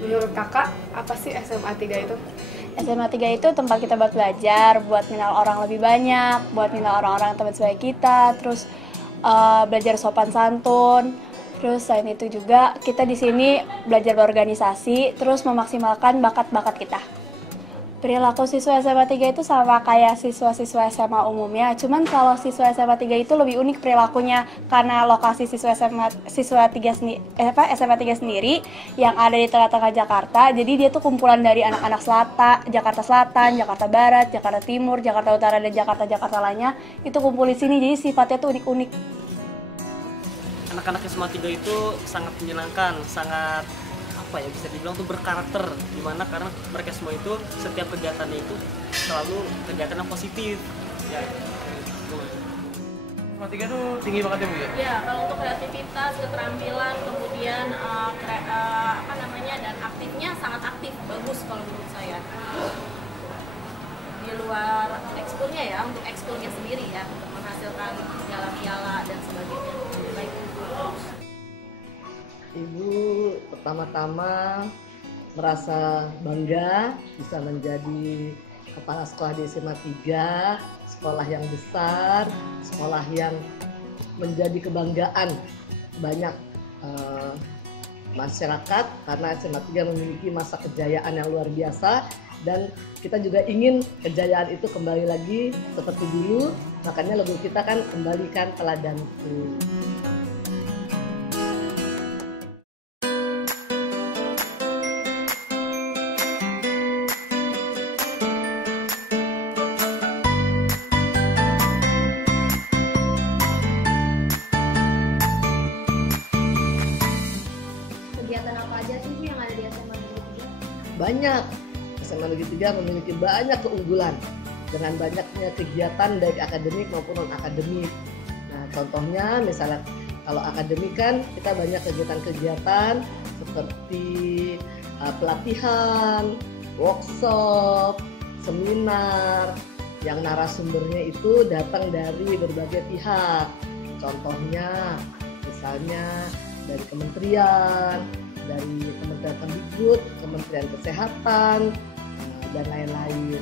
Menurut kakak, apa sih SMA 3 itu? SMA 3 itu tempat kita buat belajar, buat kenal orang lebih banyak, buat kenal orang-orang teman sebaya kita, terus belajar sopan santun. Terus selain itu juga kita di sini belajar berorganisasi, terus memaksimalkan bakat-bakat kita. Perilaku siswa SMA 3 itu sama kayak siswa-siswa SMA umumnya, cuman kalau siswa SMA 3 itu lebih unik perilakunya karena lokasi siswa SMA 3 sendiri yang ada di tengah-tengah Jakarta. Jadi dia tuh kumpulan dari anak-anak Jakarta Selatan, Jakarta Barat, Jakarta Timur, Jakarta Utara, dan Jakarta lainnya itu kumpul di sini. Jadi sifatnya tuh unik-unik. Anak-anak SMA 3 itu sangat menyenangkan, sangat bisa dibilang tuh berkarakter, dimana karena mereka semua itu setiap kegiatannya itu selalu kegiatan yang positif ya. SMA 3 tuh tinggi banget ya Bu ya? Ya, kalau untuk kreativitas, keterampilan, kemudian dan aktifnya sangat aktif, bagus kalau menurut saya. Di luar ekskulnya ya, untuk ekskulnya sendiri ya, untuk menghasilkan piala-piala dan sebagainya. Baik. Ibu pertama-tama merasa bangga bisa menjadi kepala sekolah di SMA 3, sekolah yang besar, sekolah yang menjadi kebanggaan banyak masyarakat karena SMA 3 memiliki masa kejayaan yang luar biasa dan kita juga ingin kejayaan itu kembali lagi seperti dulu, makanya logo kita kan kembalikan teladanku. Kegiatan apa aja sih yang ada di SMA Negeri 3? Banyak. SMA Negeri 3 memiliki banyak keunggulan dengan banyaknya kegiatan baik akademik maupun non-akademik. Nah, contohnya misalnya kalau akademik kan kita banyak kegiatan-kegiatan seperti pelatihan, workshop, seminar yang narasumbernya itu datang dari berbagai pihak. Contohnya misalnya dari kementerian, dari Kementerian Kemdikbud, Kementerian Kesehatan, dan lain-lain.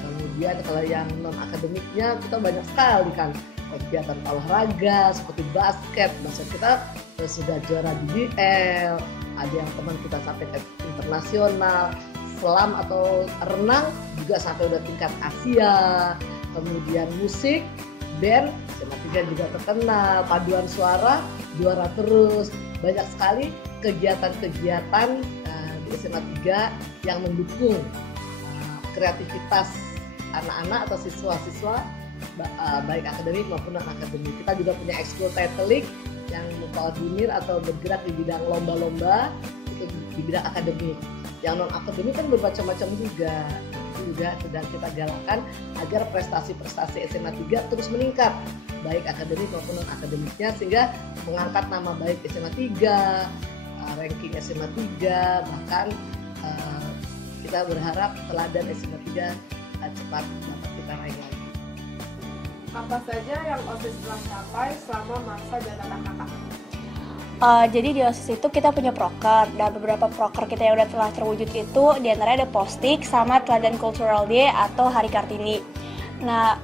Kemudian kalau yang non-akademiknya kita banyak sekali kan kegiatan olahraga seperti basket kita sudah juara di BL, ada yang teman kita sampai ke internasional, selam atau renang juga sampai udah tingkat Asia, kemudian musik, band, SMA 3 juga terkenal, paduan suara, juara terus, banyak sekali kegiatan-kegiatan di SMA 3 yang mendukung kreativitas anak-anak atau siswa-siswa baik akademik maupun non-akademik. Kita juga punya ekskul titling yang mengkoordinir atau bergerak di bidang lomba-lomba itu di bidang akademik. Yang non-akademik kan bermacam-macam juga. Itu juga sedang kita galakkan agar prestasi-prestasi SMA 3 terus meningkat, baik akademik maupun non-akademiknya, sehingga mengangkat nama baik SMA 3, ranking SMA 3, bahkan kita berharap teladan SMA 3 cepat dapat kita raih lagi. Apa saja yang OSIS telah capai selama masa jabatan kakak? Jadi di OSIS itu kita punya proker, dan beberapa proker kita yang udah telah terwujud itu diantaranya ada Postik sama Teladan Cultural Day atau Hari Kartini. Nah,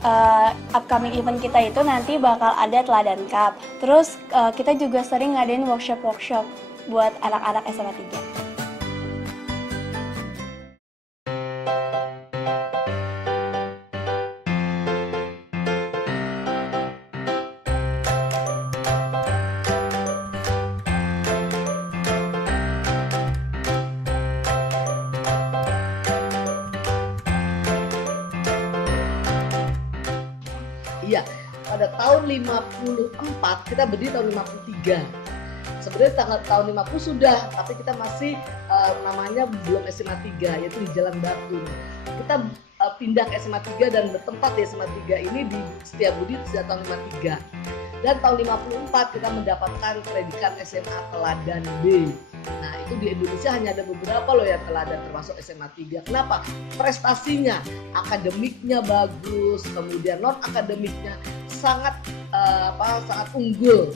upcoming event kita itu nanti bakal ada Teladan Cup. Terus kita juga sering ngadain workshop-workshop buat anak-anak SMA 3. Iya, pada tahun 54, kita berdiri tahun 53. Sebenarnya tahun 50 sudah, tapi kita masih namanya belum SMA 3, yaitu di Jalan Batu. Kita pindah ke SMA 3 dan bertempat di SMA 3 ini di Setiabudi sejak tahun 53. Dan tahun 54 kita mendapatkan predikat SMA Teladan B. Nah, itu di Indonesia hanya ada beberapa loh yang teladan, termasuk SMA 3. Kenapa? Prestasinya, akademiknya bagus, kemudian non akademiknya sangat sangat unggul.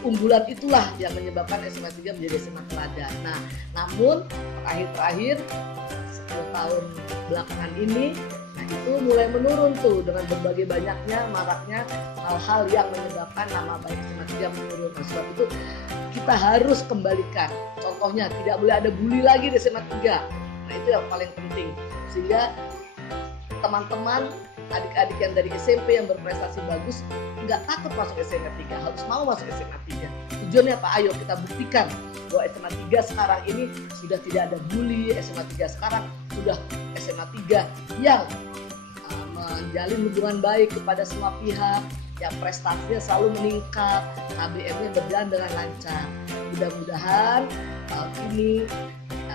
Unggulan itulah yang menyebabkan SMA 3 menjadi SMA teladan. Nah, namun terakhir 10 tahun belakangan ini, nah itu mulai menurun tuh dengan berbagai banyaknya maraknya hal-hal yang menyebabkan nama baik SMA 3 menurun. Nah, sebab itu kita harus kembalikan. Contohnya tidak boleh ada bully lagi di SMA 3. Nah, itu yang paling penting. Sehingga teman-teman, adik-adik yang dari SMP yang berprestasi bagus nggak takut masuk SMA 3, harus mau masuk SMA 3. Tujuannya apa? Ayo kita buktikan bahwa SMA 3 sekarang ini sudah tidak ada bully. SMA 3 sekarang sudah SMA 3 yang menjalin hubungan baik kepada semua pihak, yang prestasinya selalu meningkat, KBM-nya berjalan dengan lancar. Mudah-mudahan tahun ini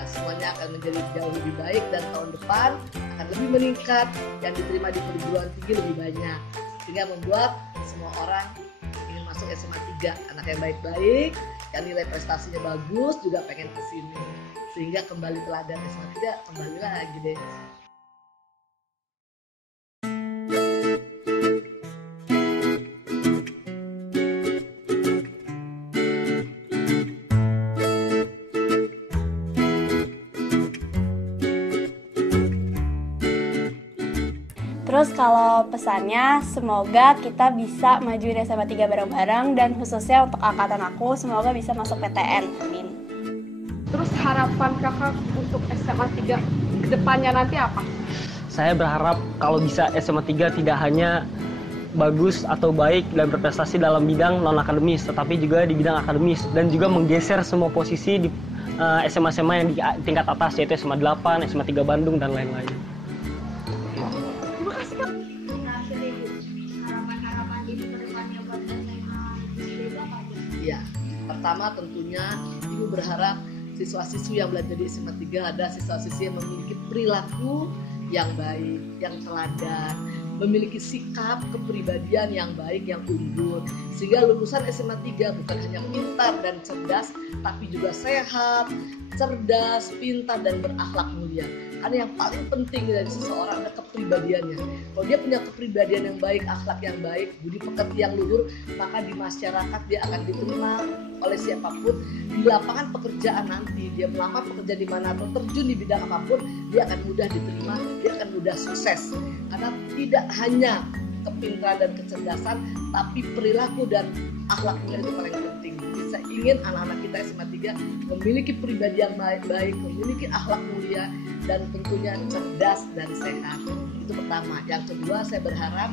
semuanya akan menjadi jauh lebih baik dan tahun depan akan lebih meningkat, yang diterima di perguruan tinggi lebih banyak, sehingga membuat semua orang ingin masuk SMA 3. Anak yang baik-baik, yang nilai prestasinya bagus juga pengen kesini, sehingga kembali teladan SMA 3 kembali lagi deh. Terus kalau pesannya, semoga kita bisa majuin SMA 3 bareng-bareng, dan khususnya untuk angkatan aku, semoga bisa masuk PTN. Amin. Terus harapan kakak untuk SMA 3 kedepannya nanti apa? Saya berharap kalau bisa SMA 3 tidak hanya bagus atau baik dan berprestasi dalam bidang non-akademis, tetapi juga di bidang akademis, dan juga menggeser semua posisi di SMA-SMA yang di tingkat atas, yaitu SMA 8, SMA 3 Bandung, dan lain-lain. Ya, pertama tentunya Ibu berharap siswa-siswi yang belajar di SMA 3 ada siswa-siswi yang memiliki perilaku yang baik, yang teladan, memiliki sikap kepribadian yang baik, yang unggul, sehingga lulusan SMA 3 bukan hanya pintar dan cerdas, tapi juga sehat, cerdas, pintar, dan berakhlak mulia. Karena yang paling penting dari seseorang adalah kepribadiannya. Kalau dia punya kepribadian yang baik, akhlak yang baik, budi pekerti yang luhur, maka di masyarakat dia akan diterima oleh siapapun. Di lapangan pekerjaan nanti, dia melamar pekerja di mana atau terjun di bidang apapun, dia akan mudah diterima, dia akan mudah sukses. Karena tidak hanya kepintaran dan kecerdasan, tapi perilaku dan akhlaknya itu paling penting. Jadi saya ingin anak-anak kita SMA 3 memiliki pribadi yang baik, memiliki akhlak mulia, dan tentunya cerdas dan sehat. Itu pertama. Yang kedua, saya berharap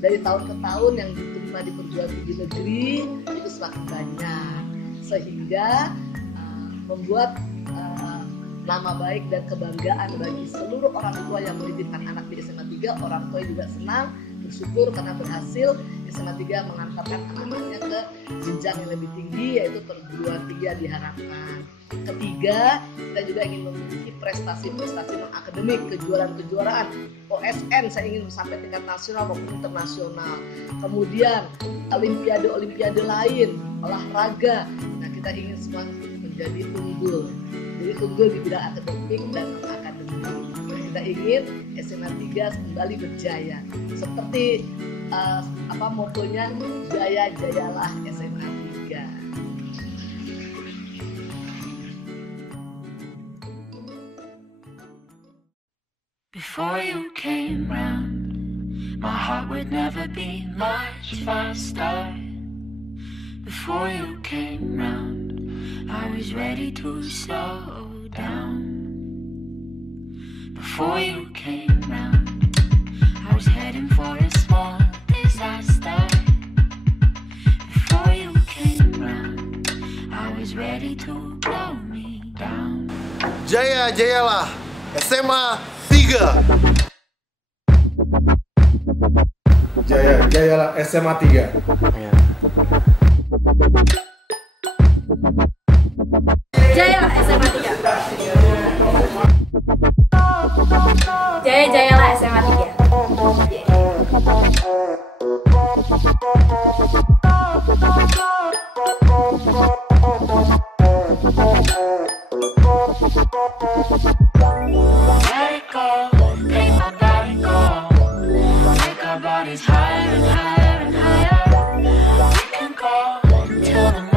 dari tahun ke tahun yang diterima di perguruan tinggi negeri itu semakin banyak, sehingga membuat nama baik dan kebanggaan bagi seluruh orang tua yang menitipkan anak di SMA 3. Orang tua juga senang, bersyukur karena berhasil SMA 3 mengantarkan anak-anaknya ke jenjang yang lebih tinggi, yaitu perguruan tinggi yang diharapkan. Ketiga, kita juga ingin memiliki prestasi-prestasi non-akademik, kejuaraan-kejuaraan OSN, saya ingin sampai tingkat nasional maupun internasional. Kemudian olimpiade-olimpiade lain, olahraga. Nah, kita ingin semua menjadi unggul. Jadi unggul di bidang akademik dan non-akademik. Nah, kita ingin SMA 3 kembali berjaya. Seperti motonya, jaya-jayalah SMA 3. Before you came round, my heart would never beat much faster. Before you came round, I was ready to slow down. Before you came round, I was heading for a small disaster. Before you came round, I was ready to blow me down. Jaya-jayalah SMA 3. Jaya-jayalah SMA 3. Jayalah SMA 3. Jaya-jayalah SMA Let it go, make my body go. Take our bodies higher and higher and higher. We can go until the